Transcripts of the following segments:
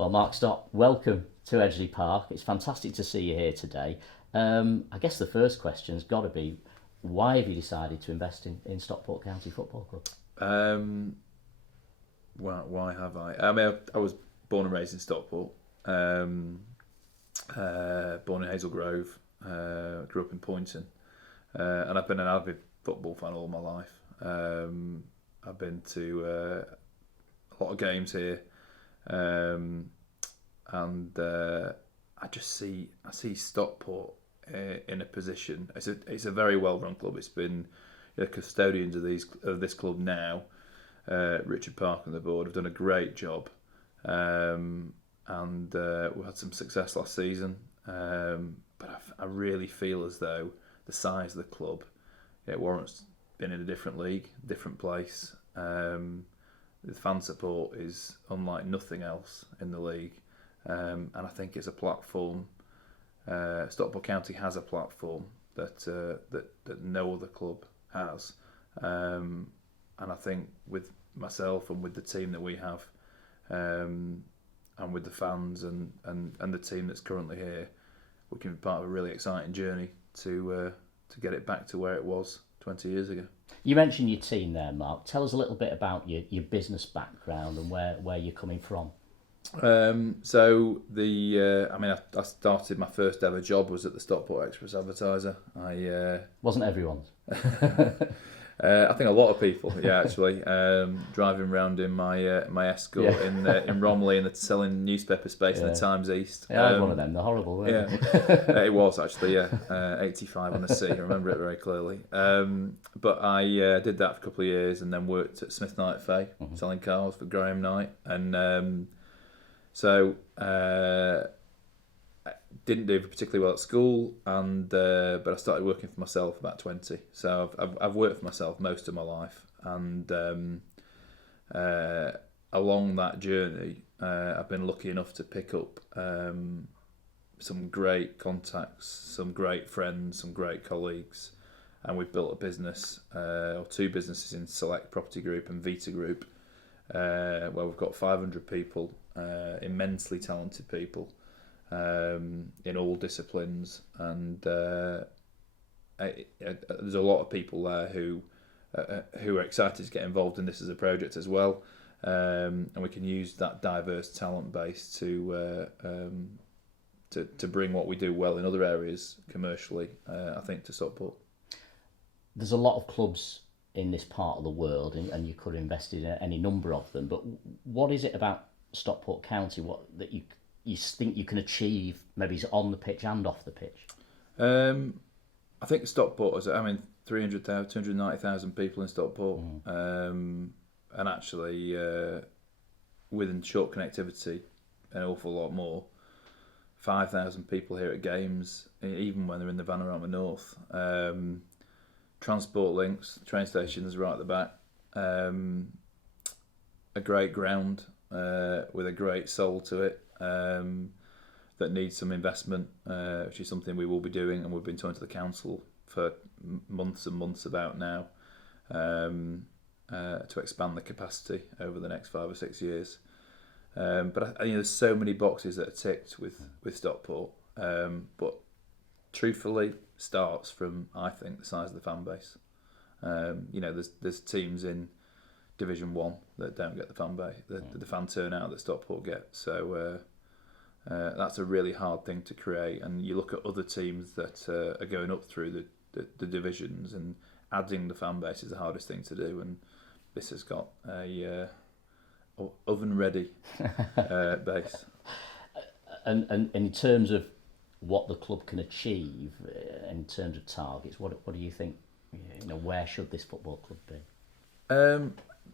Well, Mark Stott, welcome to Edgeley Park. It's fantastic to see you here today. I guess the first question's got to be, why have you decided to invest in Stockport County Football Club? Why have I? I mean, I was born and raised in Stockport. Born in Hazel Grove. Grew up in Poynton. And I've been an avid football fan all my life. I've been to a lot of games here. And I see Stockport in a position. It's a very well run club. It's been custodians of this club now. Richard Park and the board have done a great job, and we had some success last season. But I really feel as though the size of the club, it warrants being in a different league, different place. The fan support is unlike nothing else in the league, and I think it's a platform. Stockport County has a platform that no other club has, and I think with myself and with the team that we have, and with the fans and the team that's currently here, we can be part of a really exciting journey to get it back to where it was 20 years ago. You mentioned your team there, Mark. Tell us a little bit about your business background and where you're coming from. I started, my first ever job was at the Stockport Express Advertiser. Wasn't everyone's. I think a lot of people, actually, driving around in my Escort in Romley and selling newspaper space in the Times East. Yeah, I was one of them. They're horrible, weren't they? It was actually, 85 on the sea. I remember it very clearly. But I did that for a couple of years and then worked at Smith Knight Fay, selling cars for Graham Knight, and I didn't do particularly well at school, but I started working for myself about 20. So I've worked for myself most of my life, and along that journey, I've been lucky enough to pick up some great contacts, some great friends, some great colleagues, and we've built a business, or two businesses in Select Property Group and Vita Group, where we've got 500 people, immensely talented people. In all disciplines, and there's a lot of people there who are excited to get involved in this as a project as well, and we can use that diverse talent base to bring what we do well in other areas commercially, I think, to Stockport. There's a lot of clubs in this part of the world, and you could invest in any number of them, but what is it about Stockport County that you think you can achieve, maybe on the pitch and off the pitch? I think Stockport is, 290,000 people in Stockport, and actually within short connectivity, an awful lot more. 5,000 people here at games, even when they're in the Vanarama North. Transport links, train stations right at the back. A great ground with a great soul to it. That needs some investment, which is something we will be doing, and we've been talking to the council for months and months about now, to expand the capacity over the next 5 or 6 years. But there's so many boxes that are ticked with Stockport, but truthfully starts from, I think, the size of the fan base. There's teams in Division 1 that don't get the fan base, the fan turnout that Stockport get. So that's a really hard thing to create. And you look at other teams that are going up through the divisions, and adding the fan base is the hardest thing to do. And this has got a oven ready base. And in terms of what the club can achieve, in terms of targets, what do you think? Where should this football club be?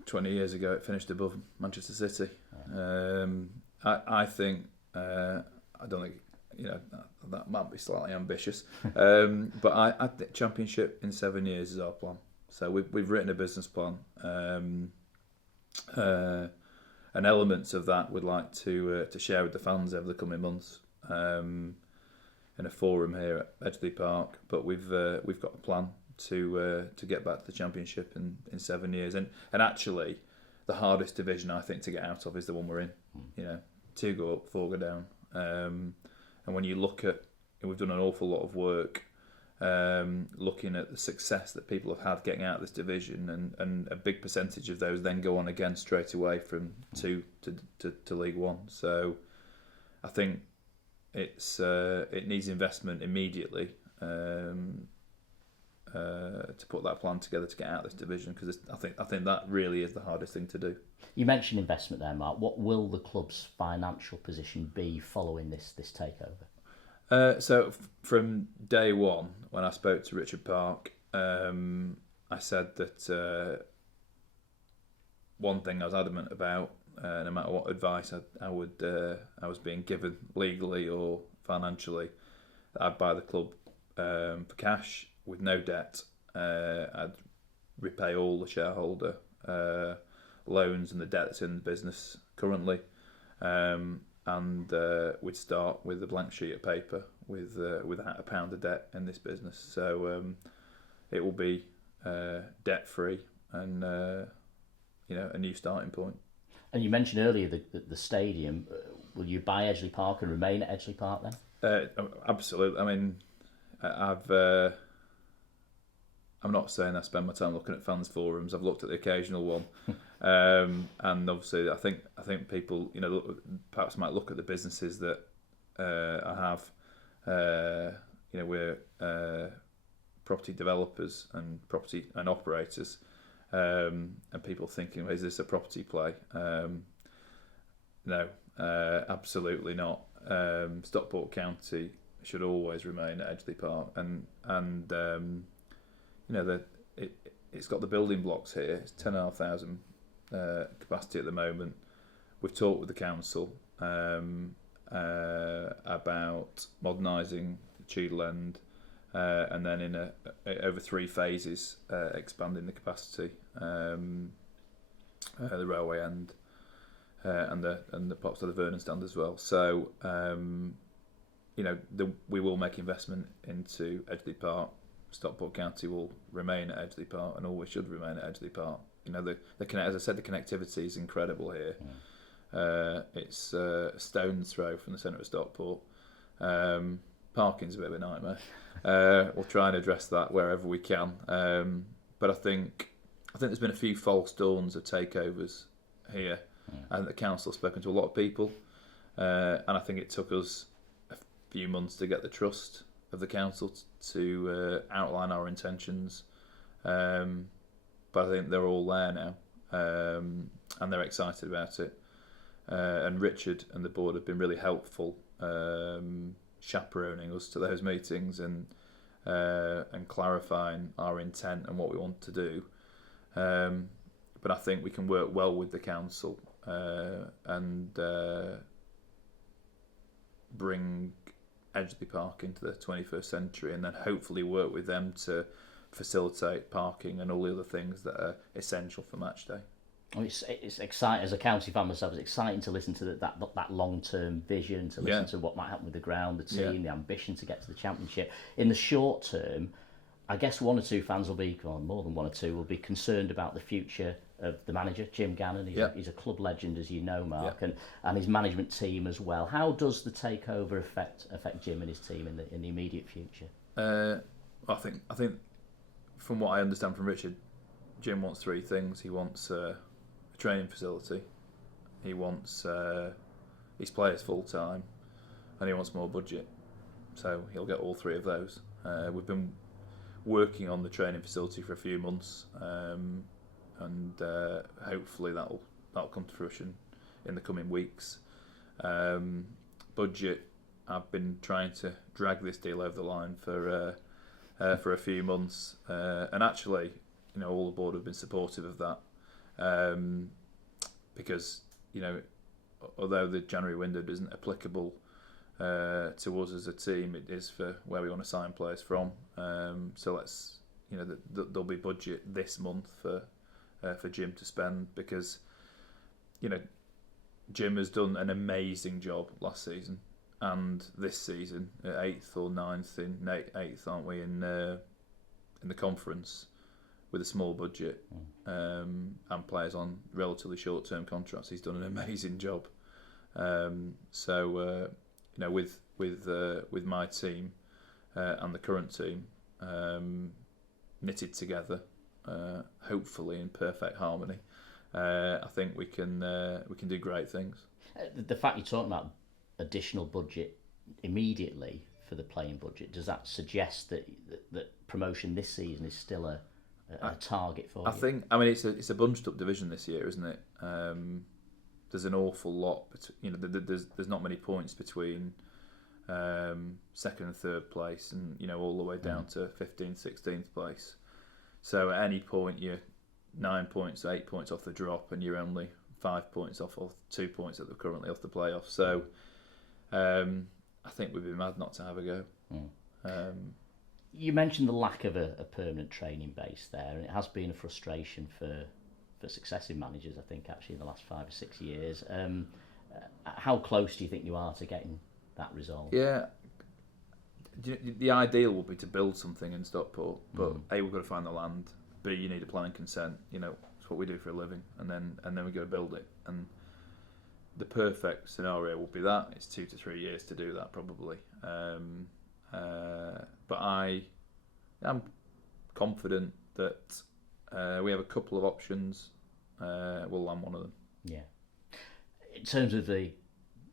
20 years ago, it finished above Manchester City. I think, I don't think, that might be slightly ambitious, but I think Championship in 7 years is our plan. So we've written a business plan, and elements of that we'd like to share with the fans over the coming months, in a forum here at Edgeley Park. But we've got a plan to get back to the Championship in 7 years, and actually the hardest division I think to get out of is the one we're in. 2 go up, 4 go down. And when you look at, we've done an awful lot of work looking at the success that people have had getting out of this division, and a big percentage of those then go on again straight away from 2 to League One. So I think it needs investment immediately to put that plan together to get out of this division, because I think that really is the hardest thing to do. You mentioned investment there, Mark. What will the club's financial position be following this takeover? So from day one, when I spoke to Richard Park, I said that one thing I was adamant about, no matter what advice I was being given legally or financially, that I'd buy the club for cash with no debt. I'd repay all the shareholder loans and the debt that's in the business currently. And we'd start with a blank sheet of paper without a pound of debt in this business. So it will be debt free and a new starting point. And you mentioned earlier the stadium. Will you buy Edgeley Park and remain at Edgeley Park then? Absolutely. I mean, I'm not saying I spend my time looking at fans forums. I've looked at the occasional one, and obviously, I think people, perhaps might look at the businesses that I have. We're property developers and property and operators, and people thinking, is this a property play? No, absolutely not. Stockport County should always remain at Edgeley Park, and it's got the building blocks here. It's 10,500 capacity at the moment. We've talked with the council about modernising the Cheadle end, and then in over 3 phases expanding the capacity, the railway end, and the parts of the Vernon stand as well. So we will make investment into Edgeley Park. Stockport County will remain at Edgeley Park and always should remain at Edgeley Park. As I said, the connectivity is incredible here. Yeah. It's a stone's throw from the centre of Stockport. Parking's a bit of a nightmare. We'll try and address that wherever we can. But I think there's been a few false dawns of takeovers here, and the council has spoken to a lot of people, and I think it took us a few months to get the trust of the council to outline our intentions, but I think they're all there now, and they're excited about it. And Richard and the board have been really helpful, chaperoning us to those meetings and clarifying our intent and what we want to do. But I think we can work well with the council and bring Edgeley Park into the 21st century, and then hopefully work with them to facilitate parking and all the other things that are essential for match day. It's exciting, as a county fan myself, it's exciting to listen to that long-term vision, to listen to what might happen with the ground, the team, the ambition to get to the championship. In the short term, I guess 1 or 2 fans will be, or more than 1 or 2, will be concerned about the future of the manager, Jim Gannon. He's a club legend, as you know, Mark, and his management team as well. How does the takeover affect Jim and his team in the immediate future? I think from what I understand from Richard, Jim wants 3 things. He wants a training facility, he wants his players full time, and he wants more budget. So he'll get all 3 of those. We've been working on the training facility for a few months, and hopefully that'll come to fruition in the coming weeks. Budget, I've been trying to drag this deal over the line for a few months, and actually, all the board have been supportive of that, because although the January window isn't applicable to us as a team, it is for where we want to sign players from. So let's, there'll be budget this month for Jim to spend, because Jim has done an amazing job last season and this season, 8th or 9th, in 8th, aren't we, in the conference with a small budget, and players on relatively short-term contracts. He's done an amazing job. So with my team and the current team knitted together, hopefully in perfect harmony, I think we can do great things. The fact you're talking about additional budget immediately for the playing budget, does that suggest that promotion this season is still a target for you? I think, it's a bunched up division this year, isn't it? There's an awful lot, there's not many points between second and third place, and all the way down to 15th, 16th place. So at any point you're 9 points, 8 points off the drop, and you're only 5 points off, or 2 points that are currently off the playoffs. So I think we'd be mad not to have a go. You mentioned the lack of a permanent training base there, and it has been a frustration for successive managers, I think, actually, in the last 5 or 6 years. How close do you think you are to getting that resolved? Yeah, the ideal would be to build something in Stockport, but A, we've got to find the land. B, you need a planning consent. It's what we do for a living, and then we've got to build it. And the perfect scenario would be that it's 2 to 3 years to do that, probably. But I am confident that we have a couple of options. We'll land one of them. Yeah. In terms of the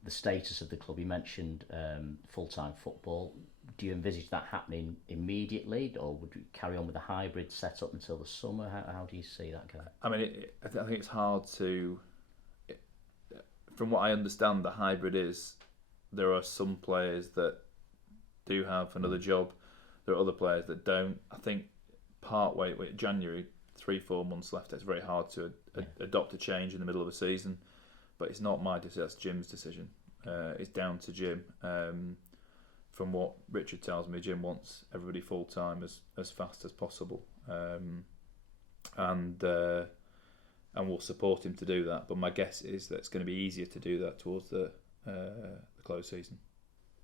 status of the club, you mentioned full-time football. Do you envisage that happening immediately, or would you carry on with a hybrid set up until the summer? How do you see that going? I think it's hard to. From what I understand, the hybrid is there are some players that do have another job. There are other players that don't. I think partway January, 3-4 months left. It's very hard to adopt a change in the middle of a season, but it's not my decision. That's Jim's decision. It's down to Jim. From what Richard tells me, Jim wants everybody full time as fast as possible, and we'll support him to do that. But my guess is that it's going to be easier to do that towards the close season.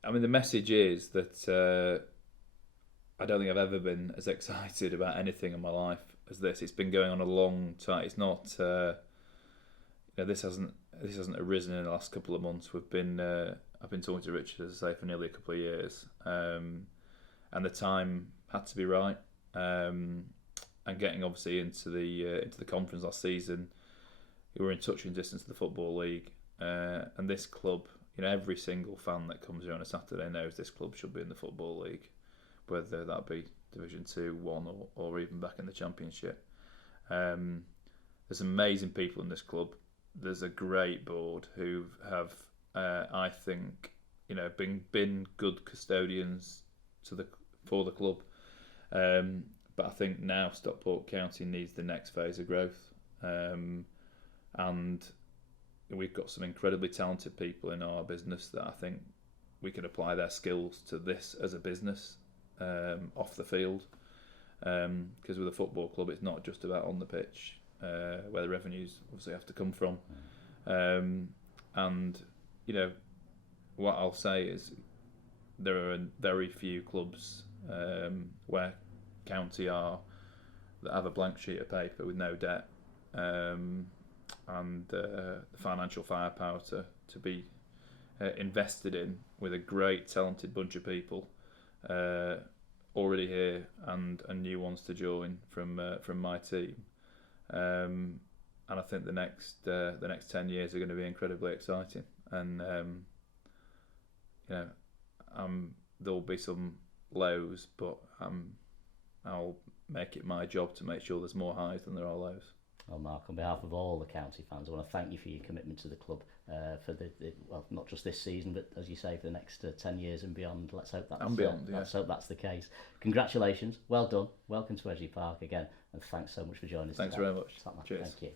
The message is that I don't think I've ever been as excited about anything in my life as this. It's been going on a long time. It's not. This hasn't arisen in the last couple of months. I've been talking to Richard, as I say, for nearly a couple of years, and the time had to be right. And getting obviously into the conference last season, we were in touching distance of the Football League, and this club, every single fan that comes here on a Saturday knows this club should be in the Football League, whether that be Division 2, 1, or even back in the Championship. There's amazing people in this club. There's a great board who have, I think, been good custodians for the club. But I think now Stockport County needs the next phase of growth, and we've got some incredibly talented people in our business that I think we can apply their skills to this as a business off the field. Because with a football club, it's not just about on the pitch, where the revenues obviously have to come from. And what I'll say is there are very few clubs where County are that have a blank sheet of paper with no debt, and the financial firepower to be invested in, with a great talented bunch of people already here and new ones to join from my team. And I think the next 10 years are going to be incredibly exciting, and there'll be some lows, but I'll make it my job to make sure there's more highs than there are lows. Well, Mark, on behalf of all the county fans, I want to thank you for your commitment to the club for not just this season, but as you say, for the next 10 years and beyond. Let's hope that's Let's hope that's the case. Congratulations, well done. Welcome to Edgeley Park again, and thanks so much for joining us. Thanks very much. Cheers. Thank you.